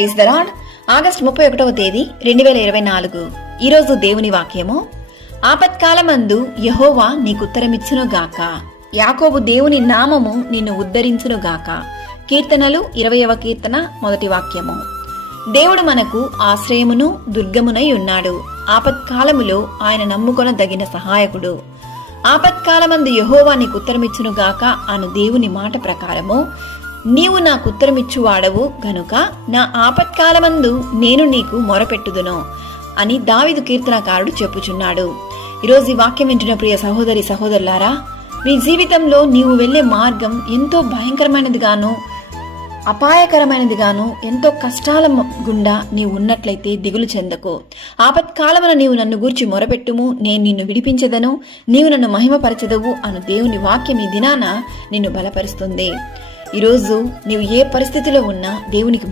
Praise the Lord. August 31వ తేదీ 2024. ఈరోజు దేవుని వాక్యము, ఆపత్కాలమందు యెహోవా నీకుత్తరమిచ్చునుగాక. యాకోబు దేవుని నామము నిన్ను ఉద్ధరించునుగాక. కీర్తనలు 20వ కీర్తన 1వ వాక్యము. దేవుడు మనకు ఆశ్రయమును దుర్గమునై ఉన్నాడు. ఆపత్కాలములో ఆయన నమ్ముకొనదగిన సహాయకుడు. ఆపత్కాలమందు యెహోవా నీకుత్తరమిచ్చునుగాక అను దేవుని మాట ప్రకారము నీవు నాకుత్తరమిచ్చువాడవు గనుక నా ఆపత్కాలమందు నేను నీకు మొరపెట్టుదును అని దావీదు కీర్తనకారుడు చెప్పుచున్నాడు. ఈరోజు ఈ వాక్యం వింటున్న ప్రియ సహోదరి సహోదరులారా, నీ జీవితంలో నీవు వెళ్లే మార్గం ఎంతో భయంకరమైనదిగాను, అపాయకరమైనదిగాను, ఎంతో కష్టాల గుండా నీవు ఉన్నట్లయితే దిగులు చెందకు. ఆపత్కాలమున నీవు నన్ను గూర్చి మొరపెట్టుము, నేను నిన్ను విడిపించెదను, నీవు నన్ను మహిమపరచెదవు అను దేవుని వాక్యం ఈ దినాన నిన్ను బలపరుస్తుంది. ఈరోజు నీవు ఏ పరిస్థితిలో ఉన్నా దేవునికి